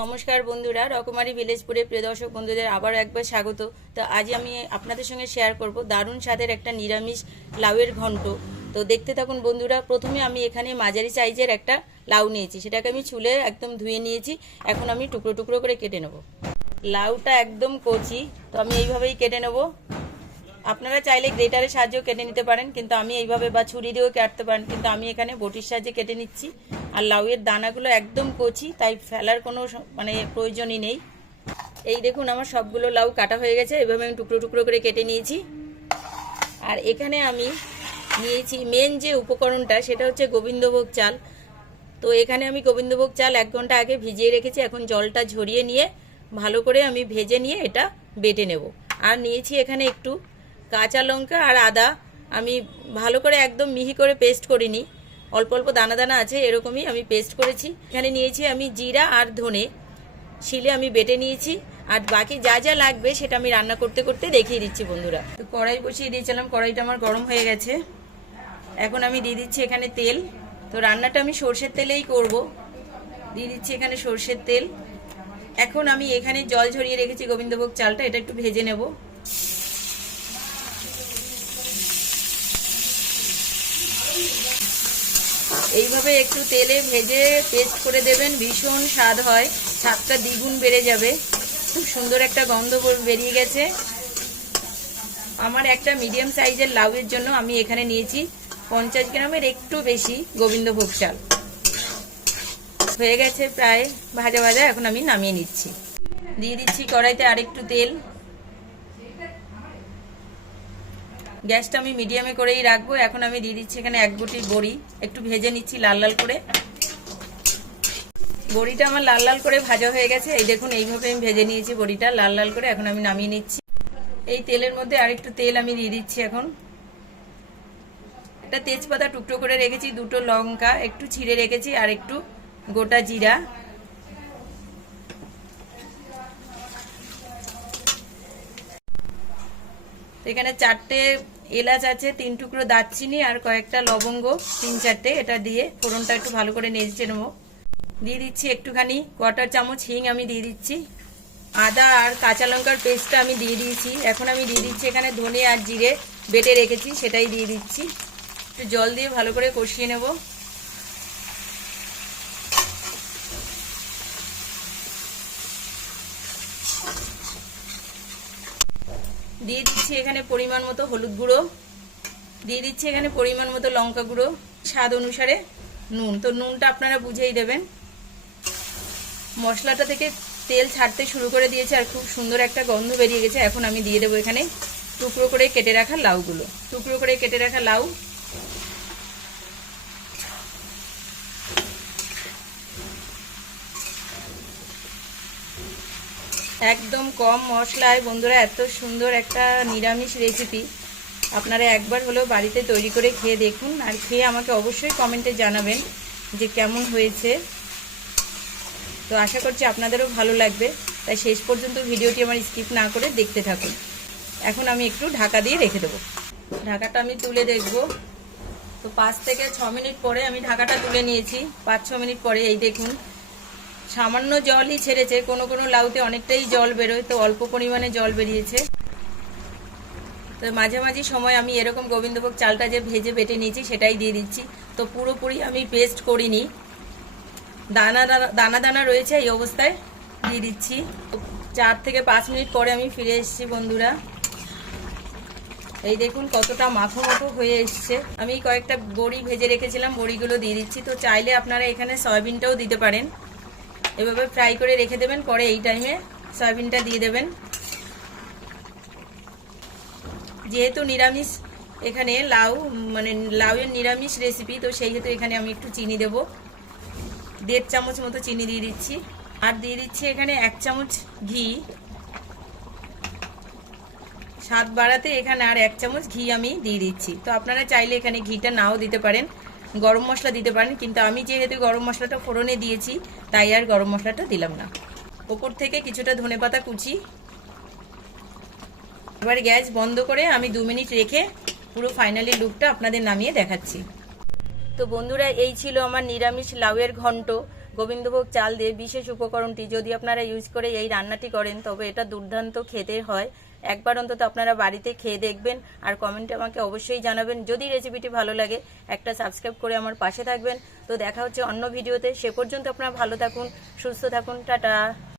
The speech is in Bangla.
নমস্কার বন্ধুরা, রকমারি ভিলেজপুরে প্রিয় দর্শক বন্ধুদের আবার একবার স্বাগত। তো আজ আমি আপনাদের সঙ্গে শেয়ার করব দারুণ স্বাদের একটা নিরামিষ লাউয়ের ঘন্ট। তো দেখতে থাকুন বন্ধুরা। প্রথমে আমি এখানে মাঝারি সাইজের একটা লাউ নিয়েছি, সেটাকে আমি ছুলে একদম ধুয়ে নিয়েছি। এখন আমি টুকরো টুকরো করে কেটে নেব। লাউটা একদম কচি, তো আমি এইভাবেই কেটে নেব। আপনারা চাইলে গ্রেটারের সাহায্যেও কেটে নিতে পারেন, কিন্তু আমি এইভাবে বা ছুরি দিয়েও কাটতে পারেন, কিন্তু আমি এখানে বটির সাহায্যে কেটে নিচ্ছি। আর লাউয়ের দানাগুলো একদম কচি, তাই ফেলার কোনো প্রয়োজনই নেই। এই দেখুন আমার সবগুলো লাউ কাটা হয়ে গেছে। এইভাবে আমি টুকরো টুকরো করে কেটে নিয়েছি। আর এখানে আমি নিয়েছি মেন যে উপকরণটা, সেটা হচ্ছে গোবিন্দভোগ চাল। তো এখানে আমি গোবিন্দভোগ চাল 1 ঘন্টা আগে ভিজিয়ে রেখেছি। এখন জলটা ঝরিয়ে নিয়ে ভালো করে আমি ভেজে নিয়ে এটা বেটে নেব। আর নিয়েছি এখানে একটু কাঁচা লঙ্কা আর আদা। আমি ভালো করে একদম মিহি করে পেস্ট করিনি, অল্প অল্প দানা দানা আছে, এরকমই আমি পেস্ট করেছি। এখানে নিয়েছি আমি জিরা আর ধনে, শিলে আমি বেটে নিয়েছি। আর বাকি যা যা লাগবে সেটা আমি রান্না করতে করতে দেখিয়ে দিচ্ছি বন্ধুরা। তো কড়াই বসিয়ে দিয়েছিলাম, কড়াইটা আমার গরম হয়ে গেছে। এখন আমি দিয়ে দিচ্ছি এখানে তেল। তো রান্নাটা আমি সর্ষের তেলেই করব। দিয়ে দিচ্ছি এখানে সর্ষের তেল। এখন আমি এখানে জল ঝরিয়ে রেখেছি গোবিন্দভোগ চালটা, এটা একটু ভেজে নেব। এইভাবে একটু তেলে ভেজে পেস্ট করে দেবেন, ভীষণ স্বাদ হয়, স্বাদটা দ্বিগুণ বেড়ে যাবে। খুব সুন্দর একটা গন্ধ বেরিয়ে গেছে। আমার একটা মিডিয়াম সাইজের লাউয়ের জন্য আমি এখানে নিয়েছি 50 গ্রামের একটু বেশি গোবিন্দভোগ চাল। হয়ে গেছে প্রায় ভাজা ভাজা, এখন আমি নামিয়ে নিচ্ছি। দিয়ে দিচ্ছি কড়াইতে আরেকটু তেল। গ্যাসটা আমি মিডিয়ামে করেই রাখবো। এখন আমি দিয়ে দিচ্ছি এখানে 1 গুটি বড়ি, একটু ভেজে নিচ্ছি লাল লাল করে। বড়িটা আমার লাল লাল করে ভাজা হয়ে গেছে। এই দেখুন এইভাবে আমি ভেজে নিয়েছি বড়িটা লাল লাল করে। এখন আমি নামিয়ে নিচ্ছি। এই তেলের মধ্যে আরেকটু তেল আমি দিয়ে দিচ্ছি। এখন একটা তেজপাতা টুকরো করে রেখেছি, 2টো লঙ্কা একটু ছিঁড়ে রেখেছি, আর একটু গোটা জিরা। এখানে 4টে এলাচ আছে, 3 টুকরো দারচিনি আর কয়েকটা লবঙ্গ 3-4টে। এটা দিয়ে ফোড়নটা একটু ভালো করে নেড়ে নেবো। দিয়ে দিচ্ছি একটুখানি 1/4 চামচ হিং আমি দিয়ে দিচ্ছি। আদা আর কাঁচা লঙ্কার পেস্টটা আমি দিয়ে দিয়েছি। এখন আমি দিয়ে দিচ্ছি এখানে ধনে আর জিরে বেটে রেখেছি, সেটাই দিয়ে দিচ্ছি। একটু জল দিয়ে ভালো করে কষিয়ে নেব। দিয়ে দিচ্ছি এখানে পরিমাণ মতো হলুদ গুঁড়ো, দিয়ে দিচ্ছি এখানে পরিমাণ মতো লঙ্কা গুঁড়ো, স্বাদ অনুসারে নুন। তো নুনটা আপনারা বুঝেই দেবেন। মশলাটা থেকে তেল ছাড়তে শুরু করে দিয়েছে আর খুব সুন্দর একটা গন্ধ বেরিয়ে গেছে। এখন আমি দিয়ে দেবো এখানে টুকরো করে কেটে রাখা লাউগুলো। টুকরো করে কেটে রাখা লাউ একদম কম মশলায় বন্ধুরা এত সুন্দর একটা নিরামিষ রেসিপি আপনারা একবার হলেও বাড়িতে তৈরি করে খেয়ে দেখুন। আর খেয়ে আমাকে অবশ্যই কমেন্টে জানাবেন যে কেমন হয়েছে। তো আশা করছি আপনাদেরও ভালো লাগবে, তাই শেষ পর্যন্ত ভিডিওটি আমার স্কিপ না করে দেখতে থাকুন। এখন আমি একটু ঢাকা দিয়ে রেখে দেবো। ঢাকাটা আমি তুলে দেখব। তো 5 থেকে 6 মিনিট পরে আমি ঢাকাটা তুলে নিয়েছি। 5-6 মিনিট পরে এই দেখুন সামান্য জলই ছেড়েছে। কোনো কোনো লাউতে অনেকটাই জল বেরোয়, তো অল্প পরিমাণে জল বেরিয়েছে। তো মাঝামাঝি সময় আমি এরকম গোবিন্দভোগ চালটা যে ভেজে বেটে নিয়েছি সেটাই দিয়ে দিচ্ছি। তো পুরোপুরি আমি পেস্ট করিনি, দানা দানা দানা রয়েছে, এই অবস্থায় দিয়ে দিচ্ছি। 4 থেকে 5 মিনিট পরে আমি ফিরে এসেছি বন্ধুরা। এই দেখুন কতটা মাখো মাখো হয়ে এসছে। আমি কয়েকটা বড়ি ভেজে রেখেছিলাম, বড়িগুলো দিয়ে দিচ্ছি। তো চাইলে আপনারা এখানে সয়াবিনটাও দিতে পারেন। এভাবে ফ্রাই করে রেখে দেবেন, পরে এই টাইমে সয়াবিনটা দিয়ে দেবেন। যেহেতু নিরামিষ এখানে লাউয়ের নিরামিষ রেসিপি, তো সেই হেতু এখানে আমি একটু চিনি দেবো। 1.5 চামচ মতো চিনি দিয়ে দিচ্ছি। আর দিয়ে দিচ্ছি এখানে 1 চামচ ঘি। স্বাদ বাড়াতে এখানে আর 1 চামচ ঘি আমি দিয়ে দিচ্ছি। তো আপনারা চাইলে এখানে ঘিটা নাও দিতে পারেন, গরম মশলা দিতে পারেন, কিন্তু আমি যেহেতু গরম মশলাটা ফোড়নে দিয়েছি তাই আর গরম মশলাটা দিলাম না। ওপর থেকে কিছুটা ধনেপাতা কুচি। এবার গ্যাস বন্ধ করে আমি 2 মিনিট রেখে পুরো ফাইনালি লুকটা আপনাদের নামিয়ে দেখাচ্ছি। তো বন্ধুরা এই ছিল আমার নিরামিষ লাউয়ের ঘন্ট। গোবিন্দভোগ চাল দিয়ে বিশেষ উপকরণটি যদি আপনারা ইউজ করে এই রান্নাটি করেন তবে এটা দুর্দান্ত খেতে হয়। একবার অন্তত আপনারা বাড়িতে খেয়ে দেখবেন আর কমেন্টে আমাকে অবশ্যই জানাবেন। যদি রেসিপিটি ভালো লাগে একটা সাবস্ক্রাইব করে আমার পাশে থাকবেন। তো দেখা হচ্ছে অন্য ভিডিওতে, সে পর্যন্ত আপনারা ভালো থাকুন, সুস্থ থাকুন, টাটা।